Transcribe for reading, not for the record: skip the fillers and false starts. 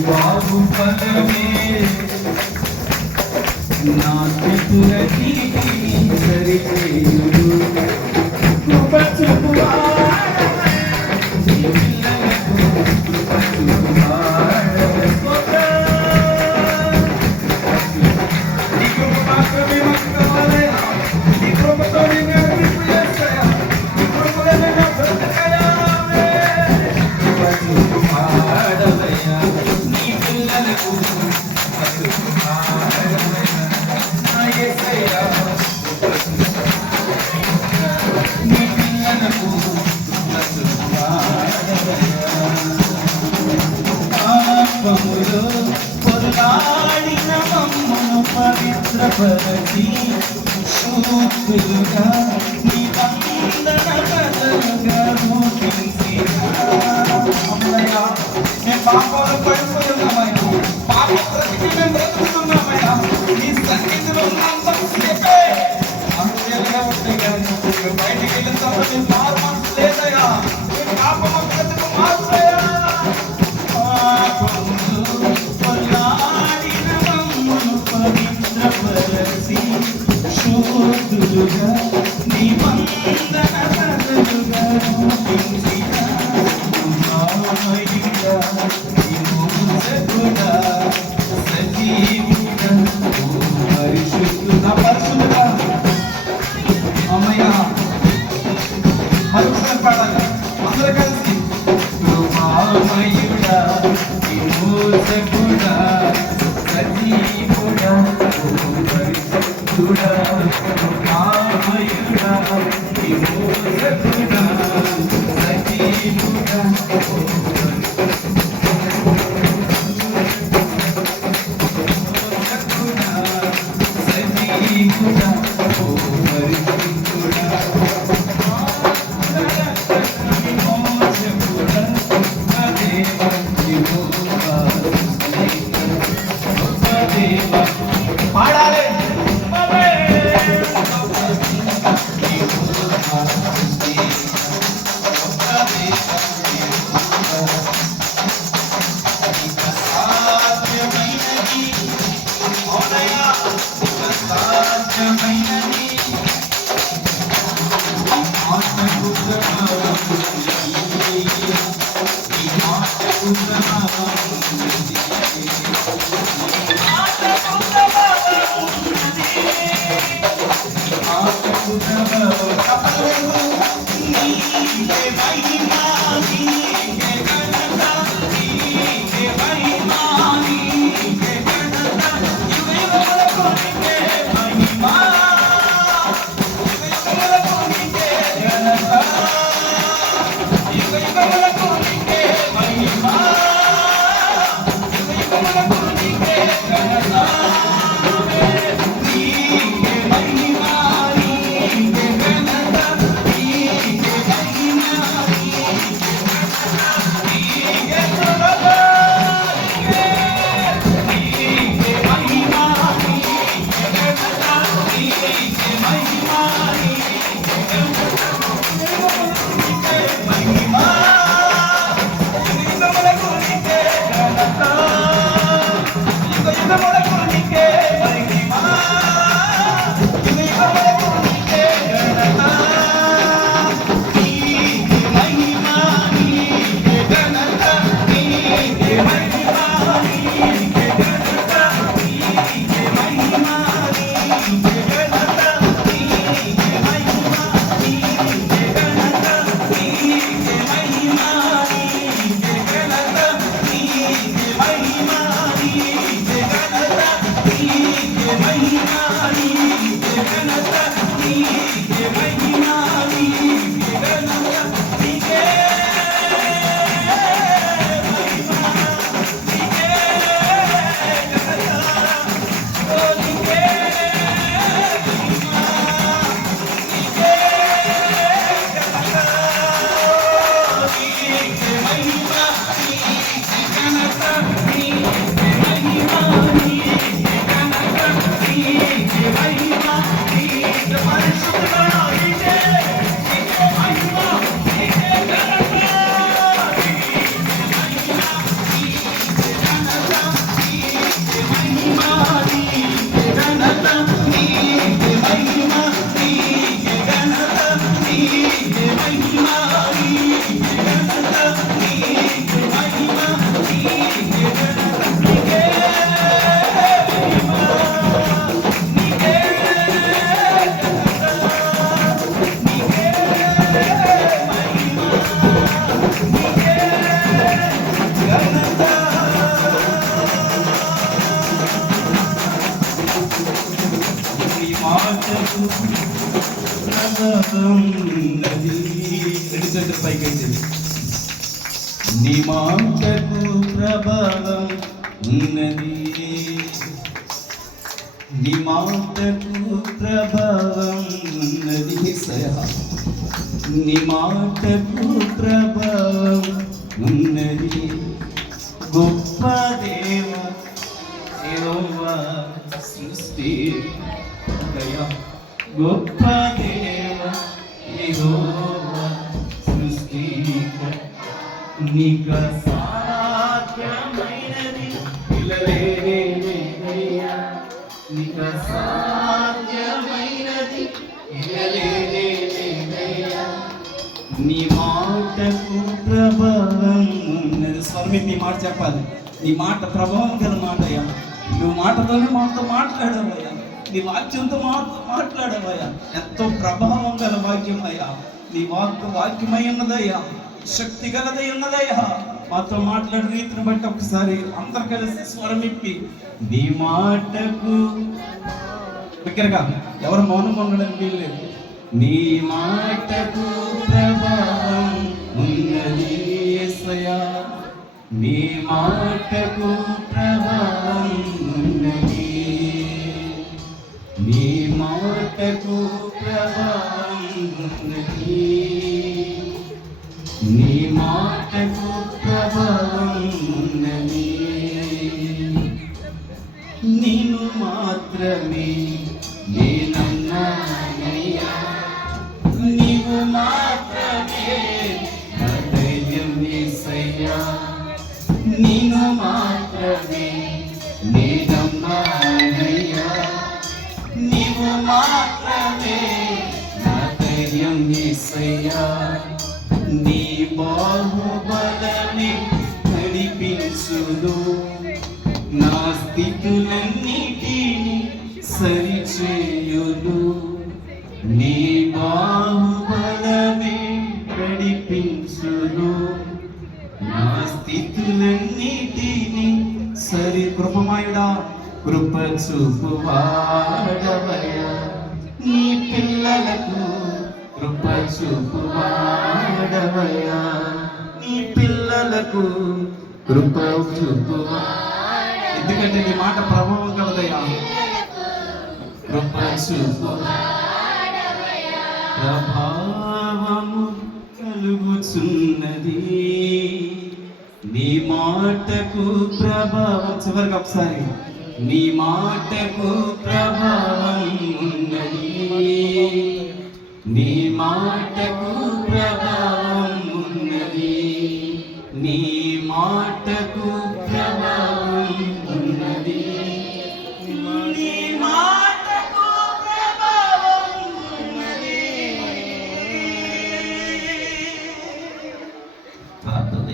बाबू पल में नाच तुरती सरिते పవిత్ర పరచి శూద్రుగా నిబంధన బదులుగా అమ్మయ్యా మేము పాపాలు పడిపోయి ఉన్నామయ్యా పాప బ్రతికి మేము బ్రతుకుతున్నామయ్యా నీ సన్నిధిలో ఉన్నంతసేపే అంతేగా ఉంటాయి కానీ బయటికి వెళ్ళిన తర్వాత మేము మార్పు లేదయ్యా మేము పాపము బ్రతుకు మార్చయ్యా శూద్రుగా నిబంధన బదులుగా పరిశుద్ధుగా అమ్మయ్యా మరొకసారి పాడాలి అందరూ కలిసి కృపామయుడా విమోచకుడా సజీవుడా పరిశుద్ధుడా కృపామయుడా విమోచకుడా సజీవుడా ప్రభావం ఉన్నది. రెండు చేతుల పైకెత్తి. నీ మాటకు ప్రభావం ఉన్నది. నీ మాటకు ప్రభావం ఉన్నది. యేసయ్యా నీ మాటకు ప్రభావం ఉన్నది. గొప్ప దేవ యెహోవా సృష్టి గొప్ప దేవ యెహోవా సృష్టి నీకు సాధ్యమైనది ఇలలేదయ్యా. నీకు సాధ్యమైనది ఇలలేదయ్యా. నీ మాటకు ప్రభావం ఉన్నది. స్వామి నీ మాట చెప్పాలి. నీ మాట ప్రభావం గల మాట అయ్యా. నువ్వు మాటతోనే మాతో మాట్లాడవయ్యా. నీ వాక్యంతో మాతో మాట్లాడవయ్యా. ఎంతో ప్రభావం గల వాక్యం అయ్యా. నీ వాక్యమై ఉన్నదయ్యా. శక్తి గలదై ఉన్నదయ్యా. మాతో మాట్లాడే రీతిని బట్టి ఒకసారి అందరు కలిసి స్వరమిప్పి నీ మాటకు దగ్గరగా ఎవరు మౌనంగా ఉండడానికి వీల్లేదు. నీ మాటకు ప్రభావం ఉన్నది యేసయ్యా. నీ మాటకు ప్రభావం ఉన్నది. నీ మాటకు ప్రభావం ఉన్నది. నీ మాటకు ప్రభావం ఉన్నది. నిన్ను మాత్రమే నేనన్నానయ్యా. నీవు మాత్రమే నా ధైర్యం యేసయ్యా. నిన్ను మాత్రమే నేనన్నానయ్యా. నీవు మాత్రమే నా ధైర్యం యేసయ్యా. నీ బాహుబలమే నడిపించును. నా స్థితులన్నిటిని సరిచేయును. నీ బాహుబలమే నడిపించును. నా స్థితులన్నిటిని సరి కృపమయుడా కృప చూపువాడవయ్యా. నీ పిల్లలకు కృప చూపువాడవయ్యా. నీ పిల్లలకు కృప చూపువా. ఎందుకంటే నీ మాట ప్రభావం కలదయ్యా. కృప చూపువాడవయ్యా. ప్రభావము కలుగుచున్నది నీ మాటకు ప్రభావం. చివరికి ఒకసారి నీ మాటకు ప్రభావం ఉన్నది. నీ మాటకు ప్రభావం ఉన్నది. నీ మాటకు ప్రభావం ఉన్నది. నీ మాటకు ప్రభావం ఉన్నది. ప్రార్థన